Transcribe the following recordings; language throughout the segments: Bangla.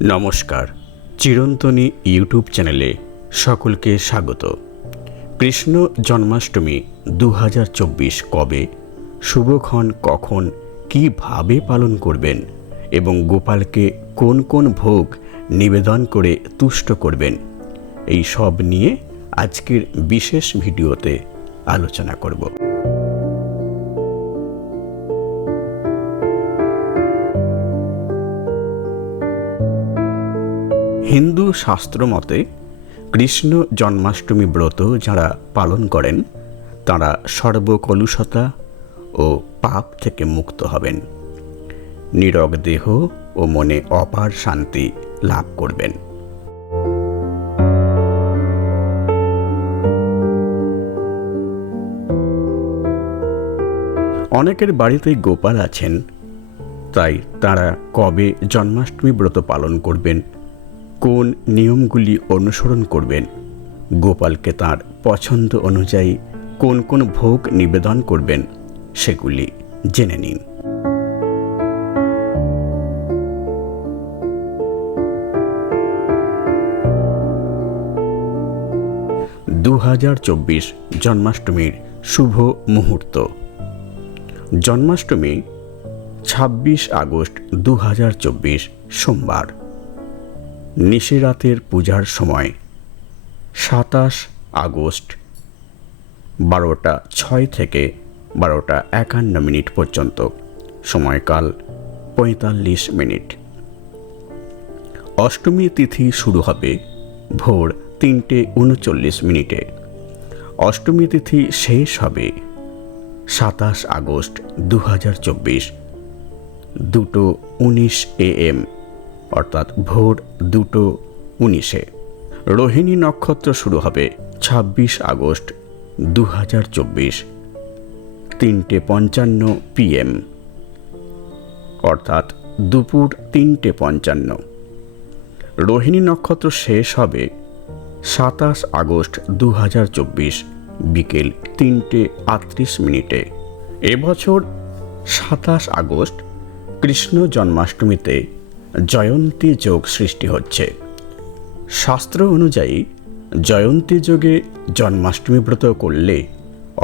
নমস্কার, চিরন্তনী ইউটিউব চ্যানেলে সকলকে স্বাগত। কৃষ্ণ জন্মাষ্টমী 2024 কবে, শুভক্ষণ কখন, কিভাবে পালন করবেন এবং গোপালকে কোন কোন ভোগ নিবেদন করে তুষ্ট করবেন, এই সব নিয়ে আজকের বিশেষ ভিডিওতে আলোচনা করব। হিন্দু শাস্ত্র মতে কৃষ্ণ জন্মাষ্টমী ব্রত যারা পালন করেন তারা সর্বকলুষতা ও পাপ থেকে মুক্ত হবেন, নীরোগ দেহ ও মনে অপার শান্তি লাভ করবেন। অনেকের বাড়িতেই গোপাল আছেন, তাই তারা কবে জন্মাষ্টমী ব্রত পালন করবেন, কোন নিয়মগুলি অনুসরণ করবেন, গোপালকে তার পছন্দ অনুযায়ী কোন কোন ভোগ নিবেদন করবেন, সেগুলি জেনে নিন। 2024 জন্মাষ্টমীর শুভ মুহূর্ত। জন্মাষ্টমী 26 আগস্ট 2024 সোমবার। নিশিরাতের পূজার সময় 27 আগস্ট 12টা 6 থেকে 12টা 51 পর্যন্ত, সময়কাল 45 মিনিট। অষ্টমী তিথি শুরু হবে ভোর 3:39। অষ্টমী তিথি শেষ হবে 27 আগস্ট 2024 2:19 AM, অর্থাৎ ভোর 2:19। রোহিণী নক্ষত্র শুরু হবে 26 আগস্ট 2024 3:55 PM, অর্থাৎ দুপুর 3:55। রোহিণী নক্ষত্র শেষ হবে 27 আগস্ট 2024 বিকেল 3:38। এবছর 27 আগস্ট কৃষ্ণ জন্মাষ্টমীতে জয়ন্তী যোগ সৃষ্টি হচ্ছে। শাস্ত্র অনুযায়ী জয়ন্তী যোগে জন্মাষ্টমী ব্রত করলে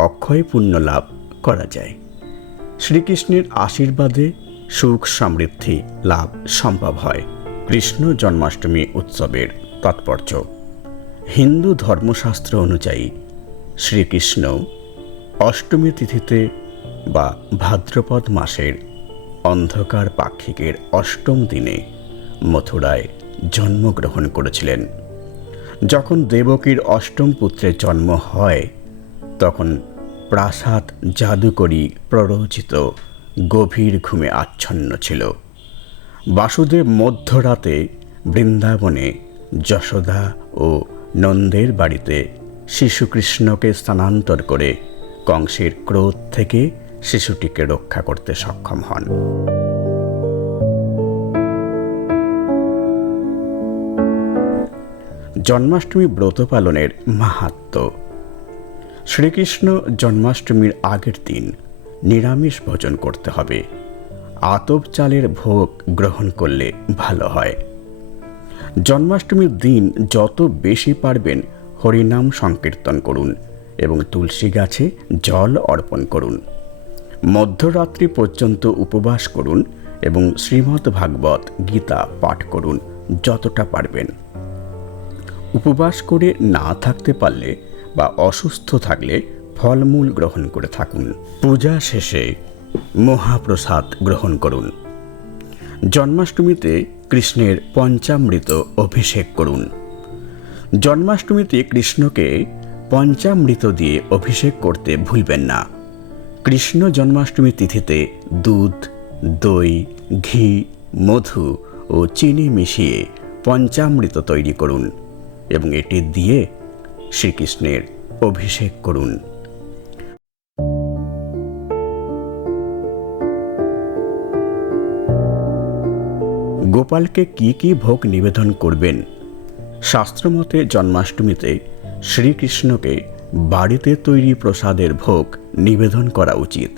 অক্ষয় পুণ্য লাভ করা যায়। শ্রীকৃষ্ণের আশীর্বাদে সুখ সমৃদ্ধি লাভ সম্ভব হয়। কৃষ্ণ জন্মাষ্টমী উৎসবের তাৎপর্য। হিন্দু ধর্মশাস্ত্র অনুযায়ী শ্রীকৃষ্ণ অষ্টমী তিথিতে বা ভাদ্রপদ মাসের অন্ধকার পাক্ষিকের অষ্টম দিনে মথুরায় জন্মগ্রহণ করেছিলেন। যখন দেবকীর অষ্টম পুত্রের জন্ম হয় তখন প্রাসাদ জাদুকরী প্ররোচিত গভীর ঘুমে আচ্ছন্ন ছিল। বাসুদেব মধ্যরাতে বৃন্দাবনে যশোদা ও নন্দের বাড়িতে শিশুকৃষ্ণকে স্থানান্তর করে কংসের ক্রোধ থেকে শিশুটিকে রক্ষা করতে সক্ষম হন। জন্মাষ্টমী ব্রত পালনের মাহাত্ম্য। শ্রীকৃষ্ণ জন্মাষ্টমীর আগের দিন নিরামিষ ভোজন করতে হবে। আতপ চালের ভোগ গ্রহণ করলে ভালো হয়। জন্মাষ্টমীর দিন যত বেশি পারবেন হরিনাম সংকীর্তন করুন এবং তুলসী গাছে জল অর্পণ করুন। মধ্যরাত্রি পর্যন্ত উপবাস করুন এবং শ্রীমদ্ ভাগবত গীতা পাঠ করুন যতটা পারবেন। উপবাস করে না থাকতে পারলে বা অসুস্থ থাকলে ফলমূল গ্রহণ করে থাকুন। পূজা শেষে মহাপ্রসাদ গ্রহণ করুন। জন্মাষ্টমীতে কৃষ্ণের পঞ্চামৃত অভিষেক করুন। জন্মাষ্টমীতে কৃষ্ণকে পঞ্চামৃত দিয়ে অভিষেক করতে ভুলবেন না। কৃষ্ণ জন্মাষ্টমী তিথিতে দুধ, দই, ঘি, মধু ও চিনি মিশিয়ে পঞ্চামৃত তৈরি করুন এবং এটি দিয়ে শ্রীকৃষ্ণের অভিষেক করুন। গোপালকে কি কি ভোগ নিবেদন করবেন? শাস্ত্রমতে জন্মাষ্টমীতে শ্রীকৃষ্ণকে বাড়িতে তৈরি প্রসাদের ভোগ নিবেদন করা উচিত।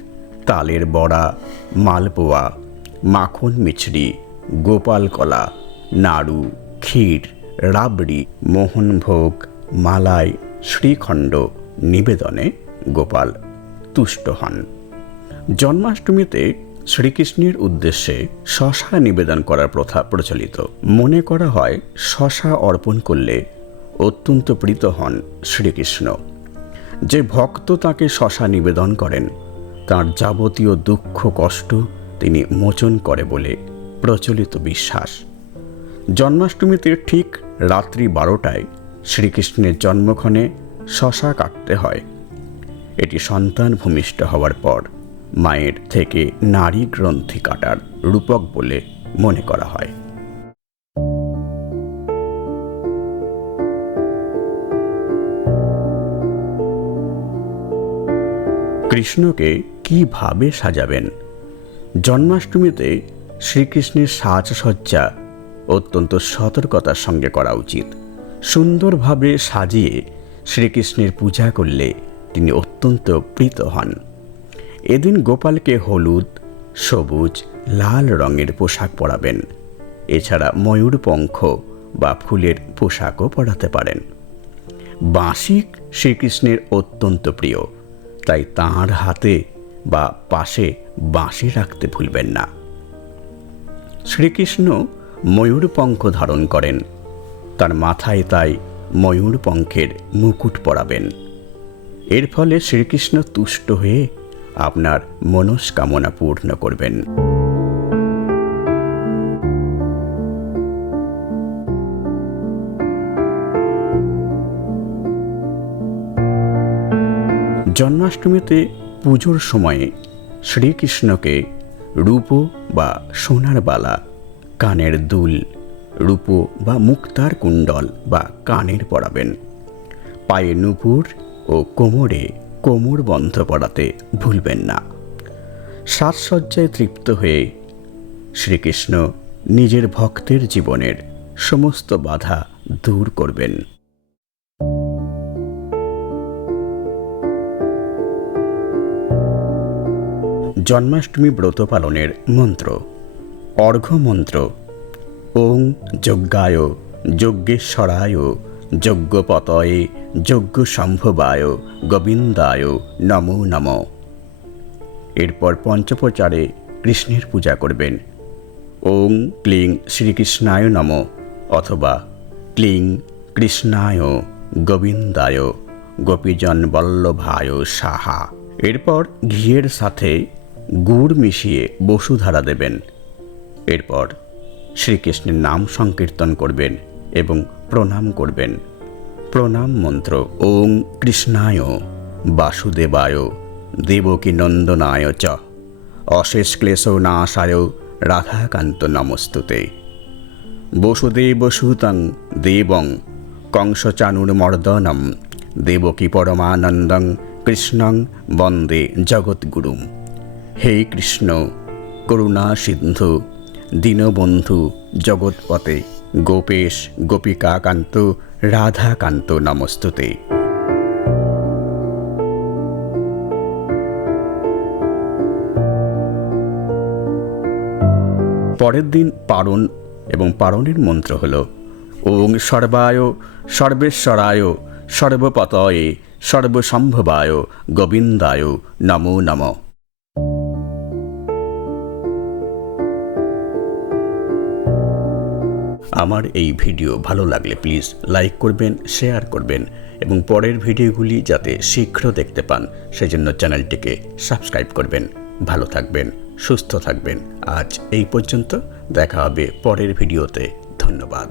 তালের বড়া, মালপোয়া, মাখন মিছরি, গোপাল কলা, নাড়ু, ক্ষীর, রাবড়ি, মোহনভোগ, মালাই, শ্রীখণ্ড নিবেদনে গোপাল তুষ্ট হন। জন্মাষ্টমীতে শ্রীকৃষ্ণের উদ্দেশ্যে শসা নিবেদন করার প্রথা প্রচলিত। মনে করা হয় শসা অর্পণ করলে অত্যন্ত প্রীত হন শ্রীকৃষ্ণ। যে ভক্ত তাকে শসা নিবেদন করেন তার যাবতীয় দুঃখ কষ্ট তিনি মোচন করে বলে প্রচলিত বিশ্বাস। জন্মাষ্টমীতে ঠিক রাত্রি 12টায় শ্রীকৃষ্ণের জন্মক্ষণে শসা কাটতে হয়। এটি সন্তান ভূমিষ্ঠ হওয়ার পর মায়ের থেকে নারী গ্রন্থি কাটার রূপক বলে মনে করা হয়। কৃষ্ণকে কিভাবে সাজাবেন? জন্মাষ্টমীতে শ্রীকৃষ্ণের সাজসজ্জা অত্যন্ত সতর্কতার সঙ্গে করা উচিত। সুন্দরভাবে সাজিয়ে শ্রীকৃষ্ণের পূজা করলে তিনি অত্যন্ত প্রীত হন। এদিন গোপালকে হলুদ, সবুজ, লাল রঙের পোশাক পরাবেন। এছাড়া ময়ূরপঙ্খ বা ফুলের পোশাকও পরাতে পারেন। বাঁশি শ্রীকৃষ্ণের অত্যন্ত প্রিয়, তাই তাঁর হাতে বা পাশে বাঁশি রাখতে ভুলবেন না। শ্রীকৃষ্ণ ময়ূরপঙ্খ ধারণ করেন, তার মাথায় তাই ময়ূরপঙ্খের মুকুট পরাবেন। এর ফলে শ্রীকৃষ্ণ তুষ্ট হয়ে আপনার মনস্কামনা পূর্ণ করবেন। জন্মাষ্টমীতে পুজোর সময়ে শ্রীকৃষ্ণকে রূপো বা সোনার বালা, কানের দুল, রূপো বা মুক্তার কুণ্ডল বা কানের পরাবেন। পায়ে নূপুর ও কোমরে কোমরবন্ধ পরাতে ভুলবেন না। সাজসজ্জায় তৃপ্ত হয়ে শ্রীকৃষ্ণ নিজের ভক্তের জীবনের সমস্ত বাধা দূর করবেন। জন্মাষ্টমী ব্রত পালনের মন্ত্র। অর্ঘ্য মন্ত্র: ওং যজ্ঞায় যজ্ঞেশ্বরায় যজ্ঞপতয়ে যজ্ঞ সম্ভবায় গোবিন্দায় নমো নমঃ। এরপর পঞ্চপ্রচারে কৃষ্ণের পূজা করবেন। ওং ক্লিং শ্রীকৃষ্ণায় নমঃ অথবা ক্লিং কৃষ্ণায় গোবিন্দায় গোপীজন বল্লভায় সাহা। এরপর ঘিয়ের সাথে গুড় মিশিয়ে বসুধারা দেবেন। এরপর শ্রীকৃষ্ণের নাম সংকীর্তন করবেন এবং প্রণাম করবেন। প্রণাম মন্ত্র: ওং কৃষ্ণায় বাসুদেবায় দেবকী নন্দনায় চ অশেষ ক্লেশ নাশায় রাধাকান্ত নমস্তুতে। বসুদেব সুতং দেবং কংসচানুর্মর্দনম দেবকী পরমানন্দং কৃষ্ণং বন্দে জগৎগুরুম। হে কৃষ্ণ, করুণা সিন্ধু, দীনবন্ধু, জগৎপতে, গোপেশ গোপিকাকান্ত রাধাকান্ত নমস্তুতে। পরের দিন পারণ এবং পারণের মন্ত্র হল: ওং সর্বায় সর্বেশ্বরায় সর্বপতয়ে সর্বসম্ভবায় গোবিন্দায় নমো নমঃ। আমার এই ভিডিও ভালো লাগলে প্লিজ লাইক করবেন, শেয়ার করবেন এবং পরের ভিডিওগুলি যাতে শীঘ্র দেখতে পান সেজন্য চ্যানেলটিকে সাবস্ক্রাইব করবেন। ভালো থাকবেন, সুস্থ থাকবেন। আজ এই পর্যন্ত, দেখা হবে পরের ভিডিওতে। ধন্যবাদ।